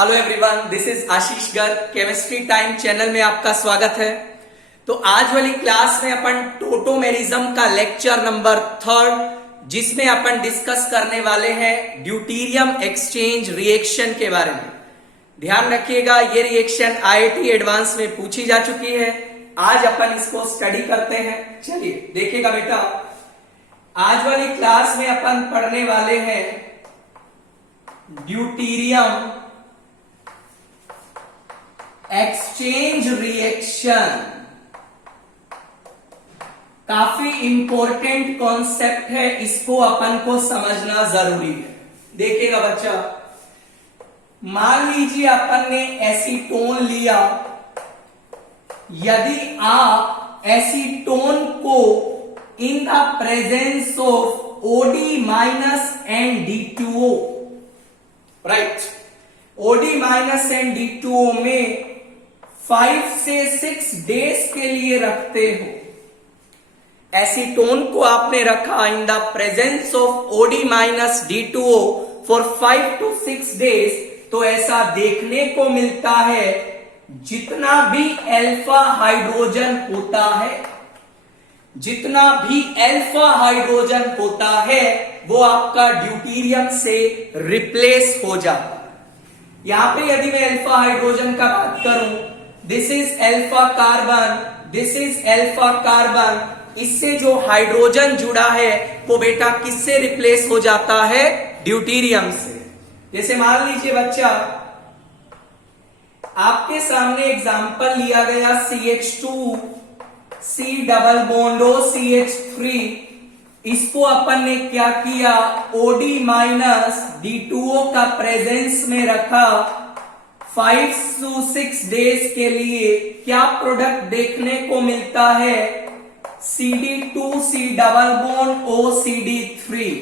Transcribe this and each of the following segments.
Hello everyone, this is Ashish Garg. Chemistry time channel में आपका स्वागत है। तो आज वाली क्लास में अपन टोटोमेरिज्म का लेक्चर नंबर 3 जिसमें अपन डिस्कस करने वाले हैं ड्यूटेरियम एक्सचेंज रिएक्शन के बारे में। ध्यान रखिएगा, ये रिएक्शन आईआईटी एडवांस में पूछी जा चुकी है। आज अपन इसको स्टडी करते हैं। चलिए देखिएगा बेटा, आज वाली क्लास में अपन पढ़ने वाले हैं ड्यूटेरियम एक्सचेंज रिएक्शन। काफी इंपॉर्टेंट कॉन्सेप्ट है, इसको अपन को समझना जरूरी है। देखिएगा बच्चा, मान लीजिए अपन ने एसीटोन लिया। यदि आप एसीटोन को in the presence of OD minus and D2O, right, OD minus and D2O में 5 से 6 डेज के लिए रखते हो, एसीटोन को आपने रखा इन the presence of OD minus D2O for 5 to 6 days, तो ऐसा देखने को मिलता है जितना भी अल्फा हाइड्रोजन होता है, जितना भी अल्फा हाइड्रोजन होता है वो आपका ड्यूटेरियम से रिप्लेस हो जाता है। यहां पे यदि मैं अल्फा हाइड्रोजन का बात करूं, this is alpha carbon, this is alpha carbon, इससे जो हाइड्रोजन जुड़ा है वो बेटा किससे रिप्लेस हो जाता है? ड्यूटेरियम से। जैसे मान लीजिए बच्चा, आपके सामने एग्जांपल लिया गया CH2 C double bond O CH3, इसको अपन ने क्या किया, OD माइनस D2O का प्रेजेंस में रखा 5 to 6 डेज के लिए। क्या प्रोडक्ट देखने को मिलता है? CD2C double bond OCD3।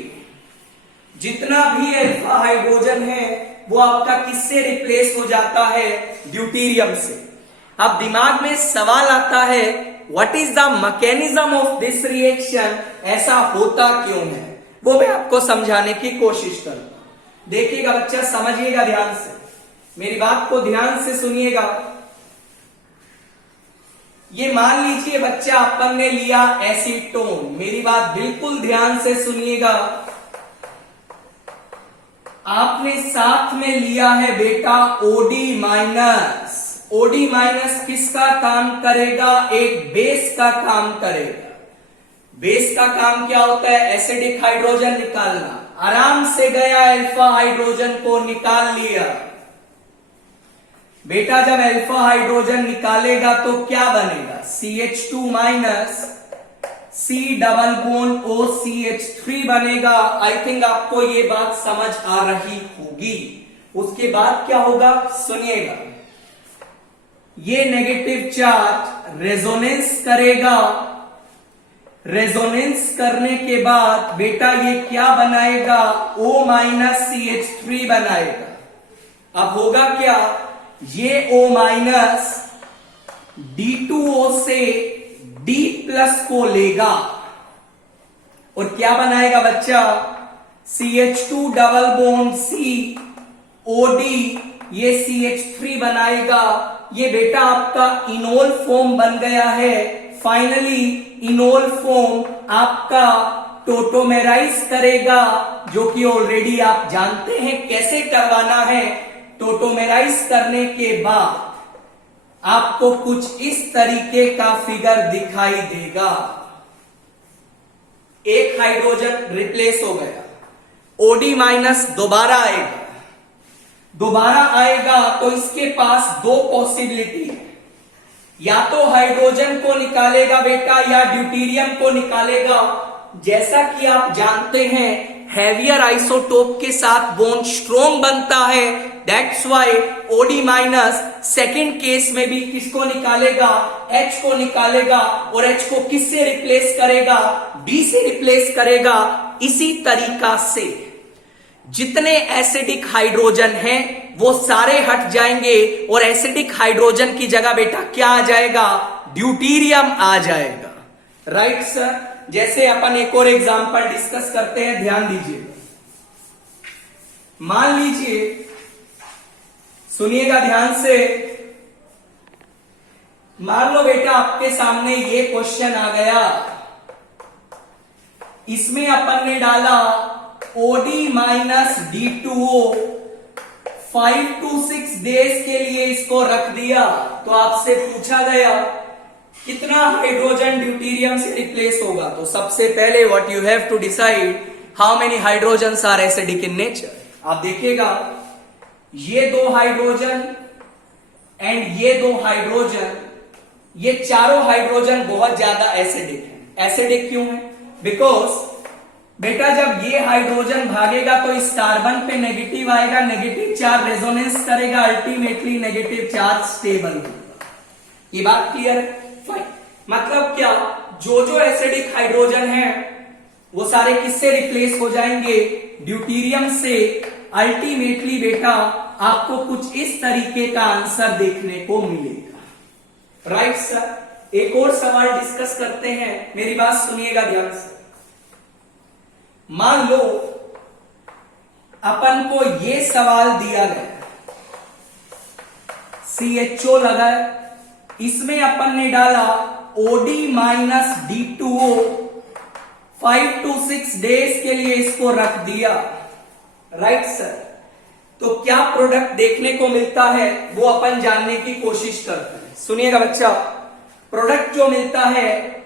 जितना भी अल्फा हाइड्रोजन है वो आपका किससे रिप्लेस हो जाता है? ड्यूटेरियम से। अब दिमाग में सवाल आता है, what is the mechanism of this reaction? ऐसा होता क्यों है, वो मैं आपको समझाने की कोशिश करूंगा। देखिएगा बच्चा, समझिएगा ध्यान से, मेरी बात को ध्यान से सुनिएगा। ये मान लीजिए बच्चा, अपन ने लिया एसीटोन। मेरी बात बिल्कुल ध्यान से सुनिएगा। आपने साथ में लिया है बेटा ओडी माइनस। ओडी माइनस किसका काम करेगा? एक बेस का काम करेगा। बेस का काम क्या होता है? एसिडिक हाइड्रोजन निकालना। आराम से गया, अल्फा हाइड्रोजन को निकाल लिया। बेटा जब अल्फा हाइड्रोजन निकालेगा तो क्या बनेगा? CH2 minus C double bond OCH3 बनेगा। आई थिंक आपको ये बात समझ आ रही होगी। उसके बाद क्या होगा सुनिएगा, ये नेगेटिव चार्ज रेजोनेंस करेगा। रेजोनेंस करने के बाद बेटा ये क्या बनाएगा? O माइनस CH3 बनाएगा। अब होगा क्या, ये O माइनस D2O से D प्लस को लेगा और क्या बनाएगा बच्चा? CH2 double bond C OD, ये CH3 बनाएगा। ये बेटा आपका इनोल फॉर्म बन गया है। फाइनली इनोल फॉर्म आपका टोटोमेराइज करेगा, जो कि ऑलरेडी आप जानते हैं कैसे करवाना है। टोटोमेराइज करने के बाद आपको कुछ इस तरीके का फिगर दिखाई देगा। एक हाइड्रोजन रिप्लेस हो गया, OD माइनस दोबारा आएगा। दोबारा आएगा तो इसके पास दो पॉसिबिलिटी है, या तो हाइड्रोजन को निकालेगा बेटा या ड्यूटेरियम को निकालेगा। जैसा कि आप जानते हैं हैवियर आइसोटोप के साथ बॉन्ड स्ट्रॉन्ग बनता है, that's why OD minus second case में भी किसको निकालेगा? H को निकालेगा। और H को किससे रिप्लेस करेगा? D से रिप्लेस करेगा। इसी तरीका से जितने एसिडिक हाइड्रोजन हैं वो सारे हट जाएंगे और एसिडिक हाइड्रोजन की जगह बेटा क्या आ जाएगा? ड्यूटेरियम आ जाएगा। Right sir. जैसे अपन एक और एग्जांपल डिस्कस करते हैं, ध्यान दीजिए। मान लीजिए सुनिएगा ध्यान से। मान लो बेटा आपके सामने ये क्वेश्चन आ गया, इसमें अपन ने डाला OD minus D2O 5 to 6 days के लिए इसको रख दिया, तो आपसे पूछा गया कितना हाइड्रोजन ड्यूटेरियम से रिप्लेस होगा। तो सबसे पहले what you have to decide how many hydrogens are acidic in nature. आप देखिएगा ये 2 हाइड्रोजन एंड ये 2 हाइड्रोजन, ये चारों हाइड्रोजन बहुत ज्यादा एसिडिक है। एसिडिक क्यों है? बिकॉज बेटा जब ये हाइड्रोजन भागेगा तो इस कार्बन पे नेगेटिव आएगा, नेगेटिव चार्ज रेजोनेंस करेगा, अल्टीमेटली नेगेटिव चार्ज स्टेबल होगा। ये बात क्लियर है? फाइन। मतलब क्या, जो जो एसिडिक हाइड्रोजन है वो सारे किससे रिप्लेस हो जाएंगे? ड्यूटेरियम से। अल्टीमेटली बेटा आपको कुछ इस तरीके का आंसर देखने को मिलेगा। Right sir. एक और सवाल डिस्कस करते हैं, मेरी बात सुनिएगा ध्यान से। मान लो अपन को ये सवाल दिया गया, CHO लगा है, इसमें अपन ने डाला OD minus D2O 5 to 6 days के लिए इसको रख दिया। Right sir. तो क्या प्रोडक्ट देखने को मिलता है वो अपन जानने की कोशिश करते हैं। सुनिएगा बच्चा, प्रोडक्ट जो मिलता है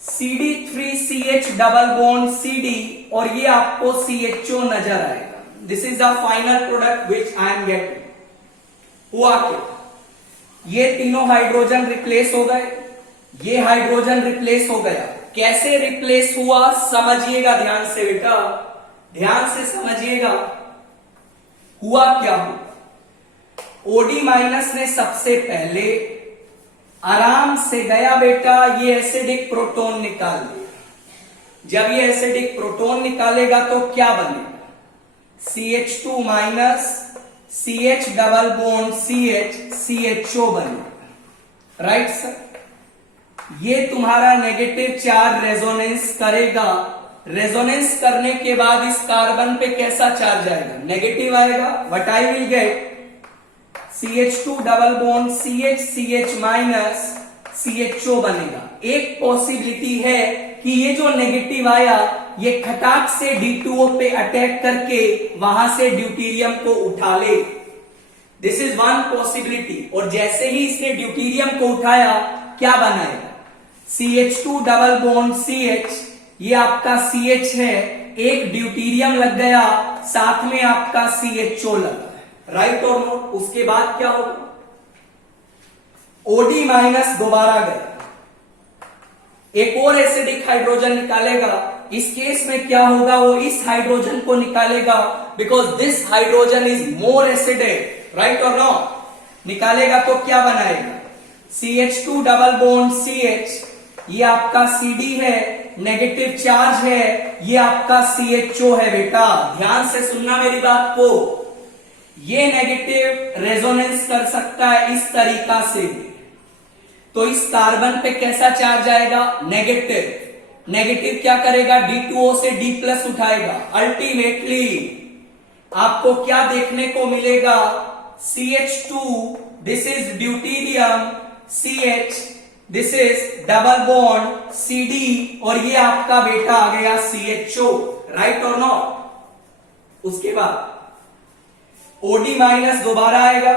CD3CH डबल बॉन्ड CD और ये आपको CHO नजर आएगा। This is the final product which I am getting. हुआ क्या, ये तीनों हाइड्रोजन रिप्लेस हो गए, ये हाइड्रोजन रिप्लेस हो गया। कैसे रिप्लेस हुआ समझिएगा ध्यान से बेटा, ध्यान से समझिएगा। हुआ क्या, OD माइनस ने सबसे पहले आराम से गया बेटा, ये एसिडिक प्रोटॉन निकाल लिया। जब ये एसिडिक प्रोटॉन निकालेगा तो क्या बनेगा? CH2 minus CH double bond CH CHO बनेगा। Right sir. ये तुम्हारा नेगेटिव चार्ज रेजोनेंस करेगा। रेजोनेंस करने के बाद इस कार्बन पे कैसा चार्ज आएगा? नेगेटिव आएगा। What I will gate? CH2 double bond CH CH minus CHO बनेगा। एक पॉसिबिलिटी है कि ये जो नेगेटिव आया ये खटाक से D2O पे अटैक करके वहां से ड्यूटेरियम को उठा ले। This is one possibility. और जैसे ही इसने ड्यूटेरियम को उठाया क्या बनाएगा? CH2 डबल बॉन्ड CH, ये आपका CH है, एक ड्यूटेरियम लग गया, साथ में आपका CHO लगा। राइट और नोट? उसके बाद क्या होगा? OD माइनस दोबारा गया, एक और एसिडिक हाइड्रोजन निकालेगा। इस केस में क्या होगा? वो इस हाइड्रोजन को निकालेगा, because this hydrogen is more acidic. Right और नॉट? निकालेगा तो क्या बनाएगा? CH2 डबल बॉन्ड CH, ये आपका CD है, नेगेटिव चार्ज है, ये आपका CHO है। बेटा ध्यान से सुनना मेरी बात को, ये नेगेटिव रेजोनेंस कर सकता है इस तरीका से। तो इस कार्बन पे कैसा चार्ज आएगा? नेगेटिव। नेगेटिव क्या करेगा? D2O से D प्लस उठाएगा। अल्टीमेटली आपको क्या देखने को मिलेगा? CH2, this is deuterium, CH, this is double bond CD, और ये आपका बेटा आ गया CHO। राइट और नॉट? उसके बाद OD माइनस दोबारा आएगा,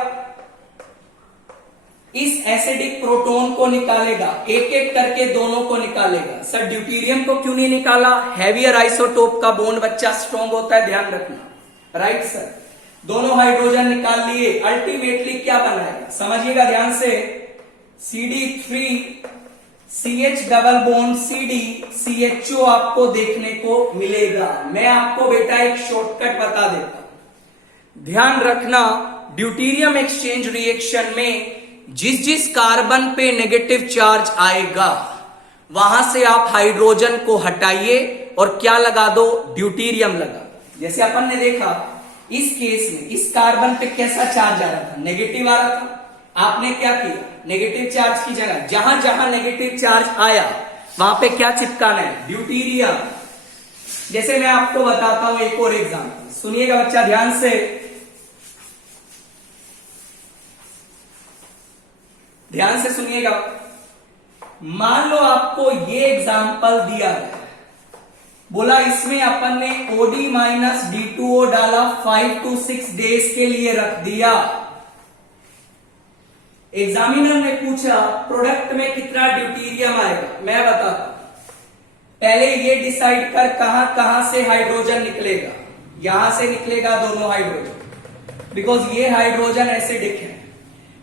इस एसिडिक प्रोटॉन को निकालेगा, एक एक करके दोनों को निकालेगा। सर ड्यूटेरियम को क्यों नहीं निकाला? हैवियर आइसोटोप का बॉन्ड बच्चा स्ट्रॉन्ग होता है, ध्यान रखना। Right sir. दोनों हाइड्रोजन निकाल लिए, अल्टीमेटली क्या बनाएगा? समझिएगा ध्यान से। CD3 CH double bond CD CHO आपको देखने को मिलेगा। मैं आपको बेटा एक शॉर्टकट बता देता हूं, ध्यान रखना। ड्यूटेरियम एक्सचेंज रिएक्शन में जिस जिस कार्बन पे नेगेटिव चार्ज आएगा वहां से आप हाइड्रोजन को हटाइए और क्या लगा दो? ड्यूटेरियम लगा दो। जैसे अपन ने देखा इस केस में इस कार्बन पे कैसा चार्ज आ रहा था? नेगेटिव आ रहा था। आपने क्या किया? नेगेटिव चार्ज की जगह जहां जहां नेगेटिव चार्ज आया वहां पे क्या चिपकाना है? ड्यूटेरियम। जैसे मैं आपको बताता हूं एक और एग्जांपल, सुनिएगा बच्चा ध्यान से। ध्यान से सुनिएगा। मान लो आपको ये एग्जाम्पल दिया है, बोला इसमें अपन ने OD माइनस D2O डाला, 5 to 6 डेज के लिए रख दिया। एग्जामिनर ने पूछा प्रोडक्ट में कितना ड्यूटीरियम आएगा। मैं बताता हूं, पहले ये डिसाइड कर कहां कहां से हाइड्रोजन निकलेगा। यहां से निकलेगा दोनों हाइड्रोजन, बिकॉज ये हाइड्रोजन एसिडिक है।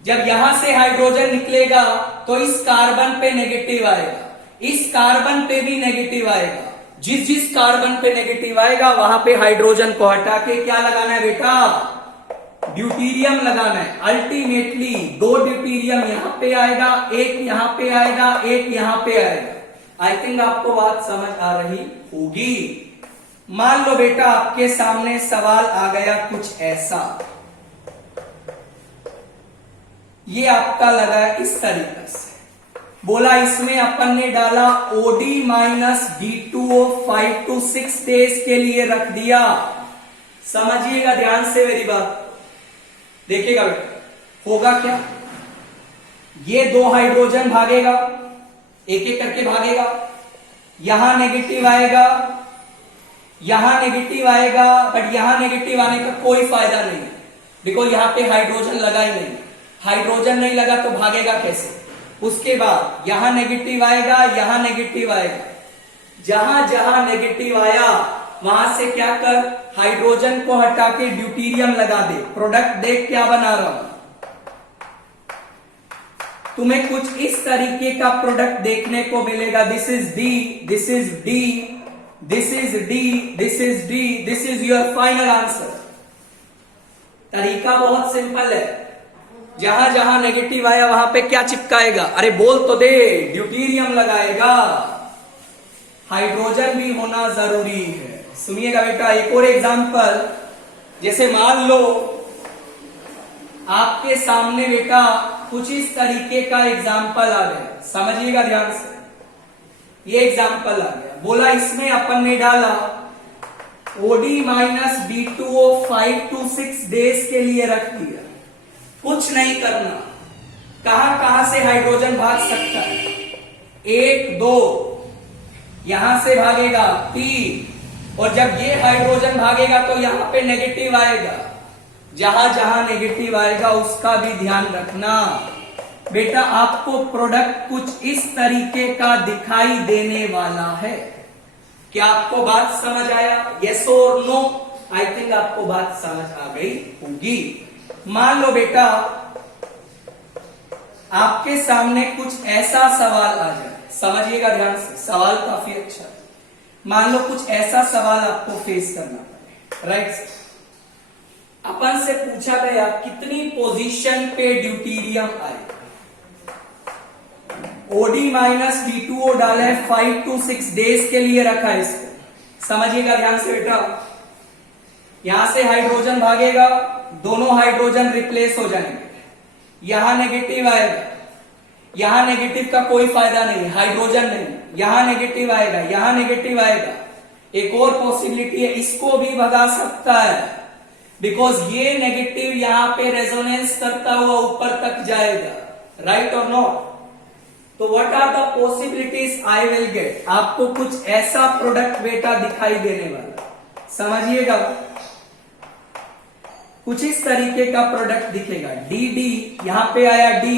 जब यहां से हाइड्रोजन निकलेगा तो इस कार्बन पे नेगेटिव आएगा, इस कार्बन पे भी नेगेटिव आएगा। जिस जिस कार्बन पे नेगेटिव आएगा वहां पे हाइड्रोजन को हटा के क्या लगाना है बेटा, ड्यूटीरियम लगाना है। अल्टीमेटली 2 ड्यूटीरियम यहां पे आएगा, एक यहां पे आएगा, एक यहां पे आएगा। आई थिंक आपको बात समझ आ रही होगी। मान लो बेटा आपके सामने सवाल आ गया कुछ ऐसा, ये आपका लगा है इस तरीके से, बोला इसमें अपन ने डाला OD minus D2O 5 to 6 days के लिए रख दिया। समझिएगा ध्यान से मेरी बात, देखिएगा बेटा होगा क्या। ये 2 हाइड्रोजन भागेगा, एक एक करके भागेगा, यहां नेगेटिव आएगा, यहां नेगेटिव आएगा, बट यहां नेगेटिव आने का कोई फायदा नहीं है, बिकॉज यहां पे हाइड्रोजन लगा ही नहीं। हाइड्रोजन नहीं लगा तो भागेगा कैसे। उसके बाद यहां नेगेटिव आएगा, यहां नेगेटिव आएगा, जहां जहां नेगेटिव आया वहां से क्या कर, हाइड्रोजन को हटा के ड्यूटीरियम लगा दे। प्रोडक्ट देख क्या बना रहा हूं, तुम्हें कुछ इस तरीके का प्रोडक्ट देखने को मिलेगा। This is D, this is D, this is D, this is D, this is your final answer. तरीका बहुत सिंपल है, जहां जहां नेगेटिव आया वहां पे क्या चिपकाएगा, अरे बोल तो दे, ड्यूटीरियम लगाएगा। हाइड्रोजन भी होना जरूरी है। सुनिएगा बेटा एक और एग्जांपल, जैसे मान लो आपके सामने बेटा कुछ इस तरीके का एग्जांपल आ गया, समझिएगा ध्यान से। ये एग्जांपल आ गया, बोला इसमें अपन ने डाला OD minus D2O 5 to 6 days के लिए रख दिया। कुछ नहीं करना, कहां कहां से हाइड्रोजन भाग सकता है, 1 2, यहां से भागेगा 3, और जब ये हाइड्रोजन भागेगा तो यहां पे नेगेटिव आएगा। जहां जहां नेगेटिव आएगा उसका भी ध्यान रखना बेटा। आपको प्रोडक्ट कुछ इस तरीके का दिखाई देने वाला है। क्या आपको बात समझ आया, यस और नो? आई थिंक आपको बात समझ आ गई होगी। मान लो बेटा आपके सामने कुछ ऐसा सवाल आ जाए, समझिएगा ध्यान से, सवाल काफी अच्छा है। मान लो कुछ ऐसा सवाल आपको फेस करना पड़े, राइट। अपन से पूछा गया कितनी पोजीशन पे ड्यूटीरियम आए, OD माइनस D2O डाला है, 5 to 6 डेज के लिए रखा है इसको। समझिएगा ध्यान से बेटा, यहां से हाइड्रोजन भागेगा, दोनों हाइड्रोजन रिप्लेस हो जाएंगे, यहां नेगेटिव आएगा, यहां नेगेटिव का कोई फायदा नहीं, हाइड्रोजन नहीं, यहां नेगेटिव आएगा, यहां नेगेटिव आएगा। एक और पॉसिबिलिटी है, इसको भी भगा सकता है, बिकॉज ये नेगेटिव यहां पे रेजोनेंस करता हुआ ऊपर तक जाएगा, राइट और नॉट। तो what are the possibilities I will get, आपको कुछ ऐसा प्रोडक्ट बेटा दिखाई देने वाला, समझिएगा। कुछ इस तरीके का प्रोडक्ट दिखेगा, D यहां पे आया D,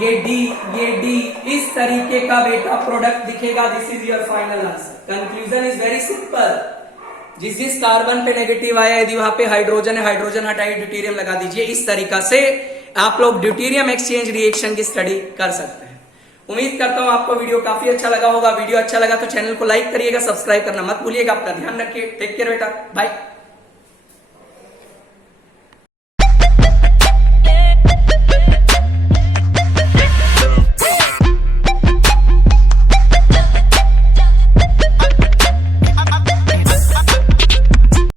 ये D, ये D, इस तरीके का बेटा प्रोडक्ट दिखेगा। This is your final answer. Conclusion is very simple, जिस जिस कार्बन पे नेगेटिव आया यदि वहां पे हाइड्रोजन है, हाइड्रोजन हटाइए, ड्यूटीरियम लगा दीजिए। इस तरीका से आप लोग ड्यूटीरियम एक्सचेंज रिएक्शन की स्टडी कर सकते हैं। उम्मीद करता हूं आपको वीडियो काफी अच्छा लगा होगा। वीडियो अच्छा लगा तो चैनल को लाइक करिएगा, सब्सक्राइब करना मत भूलिएगा। अपना ध्यान रखिए, टेक केयर बेटा, बाय।